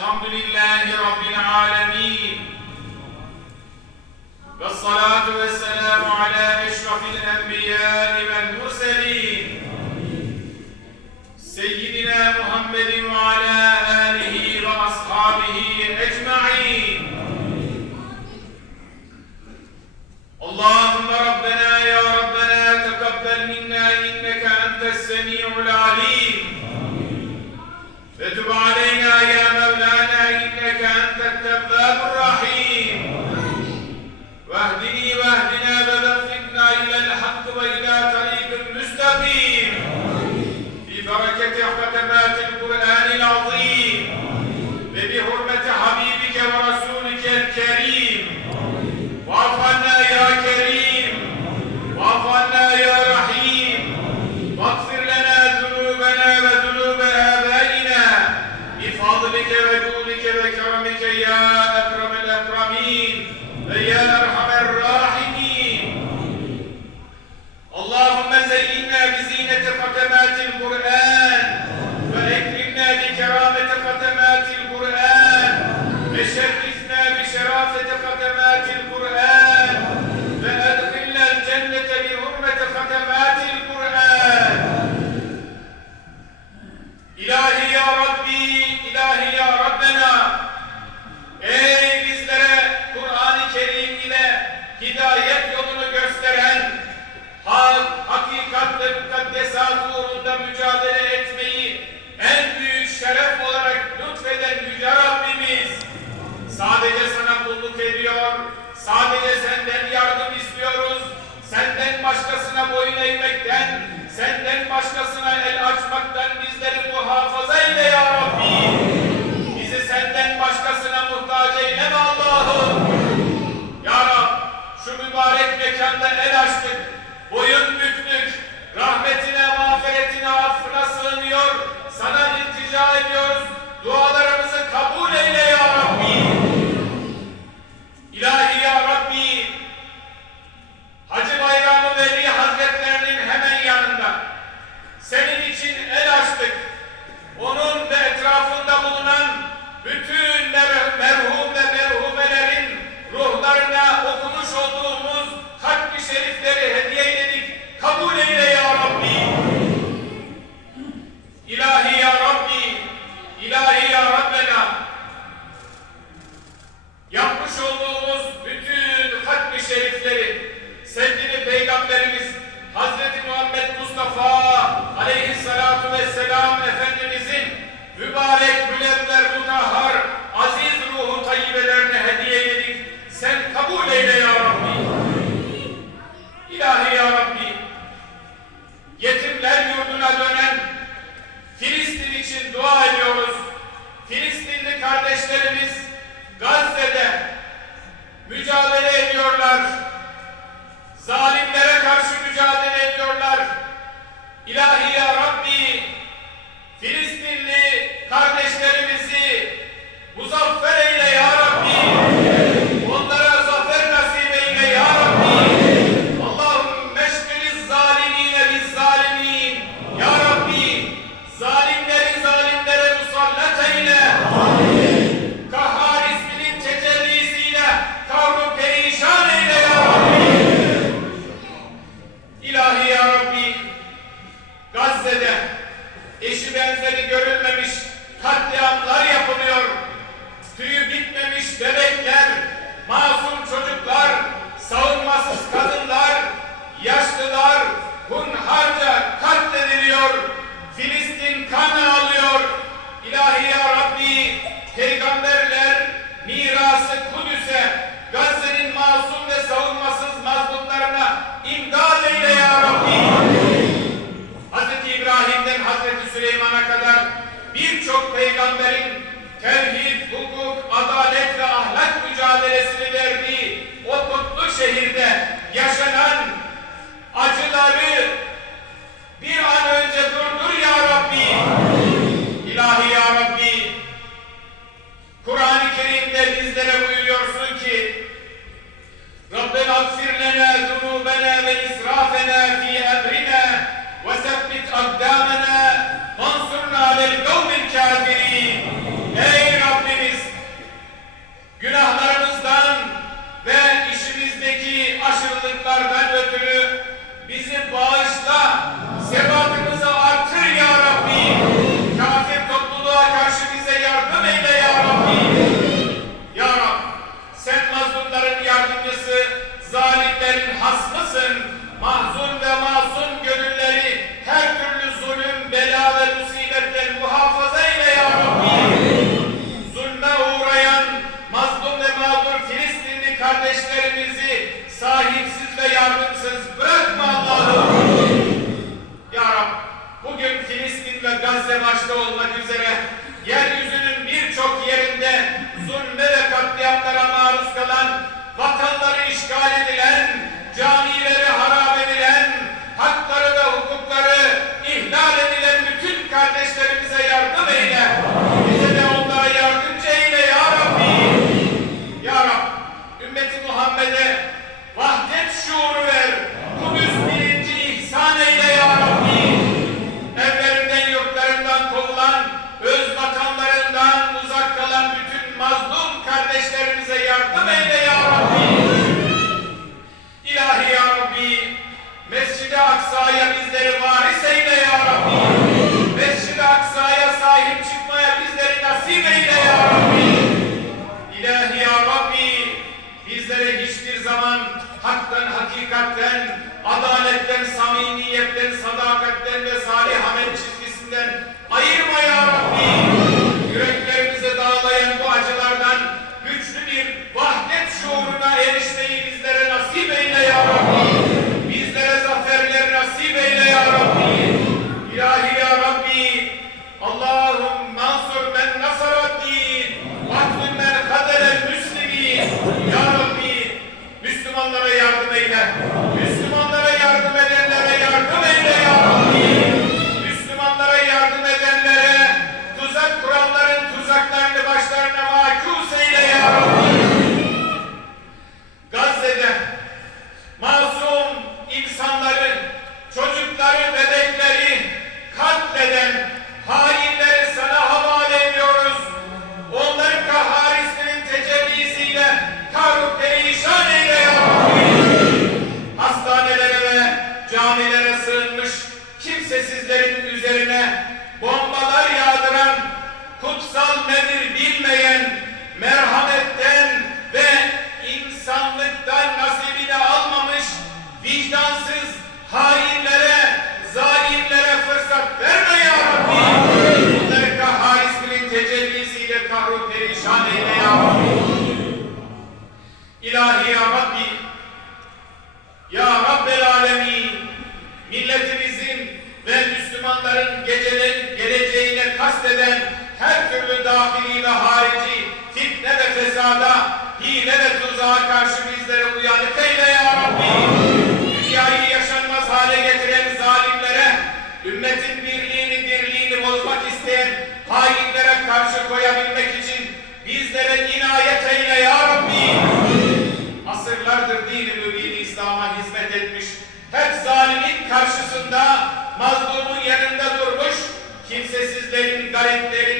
الحمد لله رب العالمين والصلاة والسلام على أشرف الأنبياء والمرسلين سيدنا محمد وعلى آله وأصحابه أجمعين اللهم ربنا يا ربنا تقبل منا إنك أنت السميع العليم وتب علينا يا التواب الرحيم. واهدني واهدنا بابا hizmetleri hediye eyledik. Kabul eyle ya Rabbi. İlahi ya Rabbi. İlahi ya Rabbena. Yapmış olduğumuz bütün hatmi şerifleri sevgili Peygamberimiz Hazreti Muhammed Mustafa aleyhissalatu vesselam Efendimizin mübarek münevver mutahhar aziz ruhu tayyibelerine hediye edin. Sen kabul eyle ya E aí, Gazze'de eşi benzeri görülmemiş katliamlar yapılıyor. Tüyü bitmemiş bebekler, masum çocuklar, savunmasız kadınlar, yaşlılar hunharca katlediliyor. Filistin kan alıyor. İlahi ya ربنا اغفر لنا ذنوبنا وإسرافنا في أمرنا وثبت أقدامنا وانصرنا على القوم الكافرين Ey Rabbimiz günahlarımızdan ve işimizdeki aşırılıklardan ötürü bizi bağışla. i Sami fesada, hile ve tuzağa karşı bizlere uyanık eyle ya Rabbi. Dünyayı yaşanmaz hale getiren zalimlere, ümmetin birliğini dirliğini bozmak isteyen hainlere karşı koyabilmek için bizlere inayet eyle ya Rabbi. Asırlardır dini mübini İslam'a hizmet etmiş, hep zalimin karşısında mazlumun yanında durmuş, kimsesizlerin, gariplerin,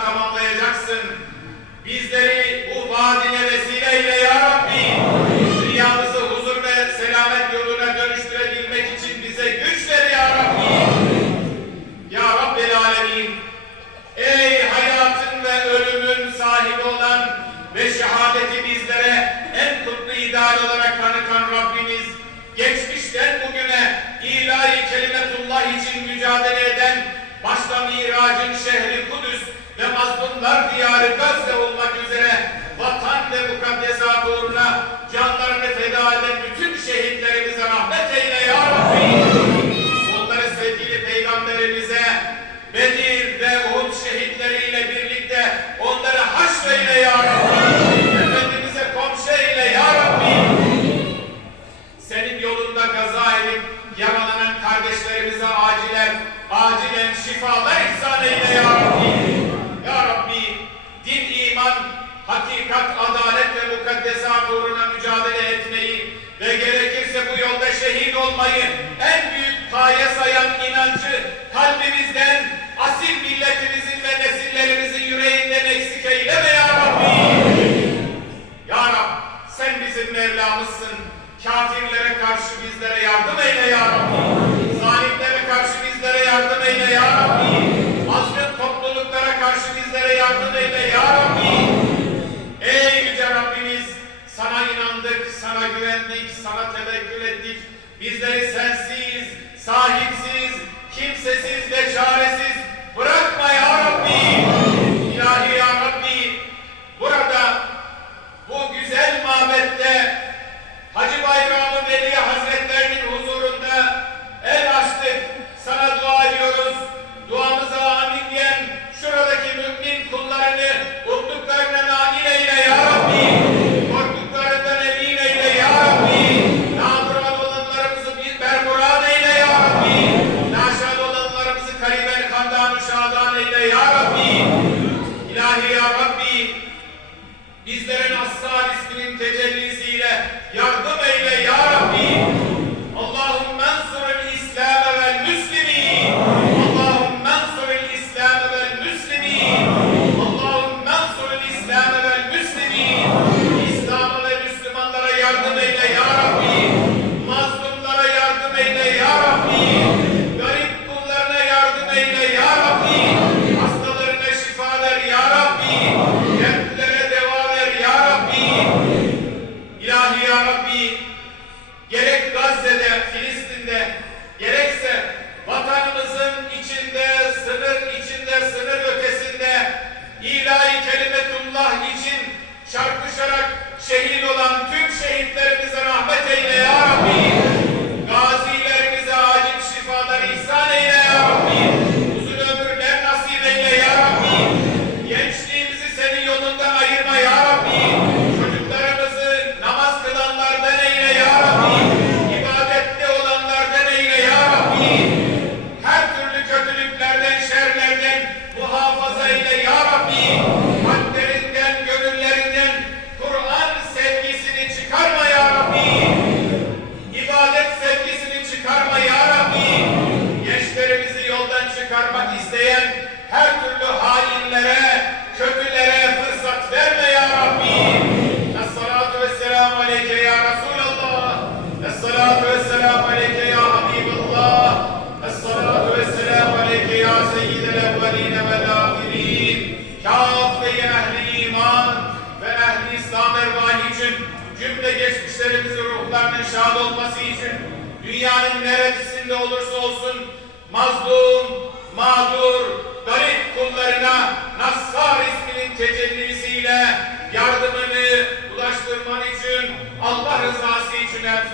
tamamlayacaksın. Bizleri bu vaadine vesileyle ya hakikat, adalet ve mukaddesat uğruna mücadele etmeyi ve gerekirse bu yolda şehit olmayı en büyük paye sayan inancı kalbimizden asil milletimizin ve nesillerimizin yüreğinden eksik eyleme ya Rabbi. Ya Rab sen bizim Mevlamızsın. Kafirlere karşı bizlere yardım eyle ya Rabbi. Zalimlere karşı bizlere yardım eyle ya Rabbi. Cümle geçmişlerimizin ruhlarının şad olması için dünyanın neresinde olursa olsun mazlum, mağdur, garip kullarına Nassar isminin tecellisiyle yardımını ulaştırman için Allah rızası için El